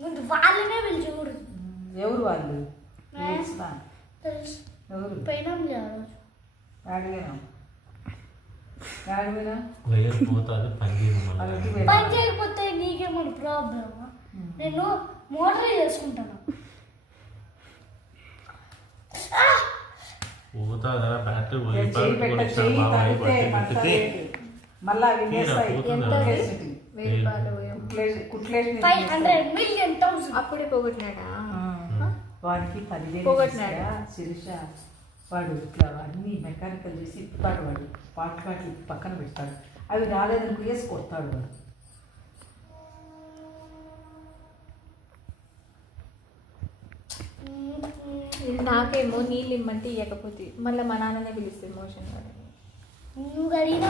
ముందు వాళ్ళనే పిలిచి చూడు. ఎవరు వాళ్ళు? ఎవరు? పోయినాం పని చేయకపోతే నీకేమన్నా ప్రాబ్లమ్? నేను మోటర్ చేసుకుంటాను. మళ్ళా 500 million అప్పుడే పోగొట్టినాడా? వాడికి 10,000 శిరీష. వాడు ఇట్లా అన్ని మెకానికల్ చేసి ఇప్పుతాడు. వాడు పాటలు పక్కన పెడతాడు. అవి రాలేదని వేసి కొడతాడు వాడు. నాకేమో నీళ్ళు ఇమ్మంటే ఇవ్వకపోతే మళ్ళీ మా నాన్ననే పిలిస్తే మోషన్ నువ్వు అడిగినా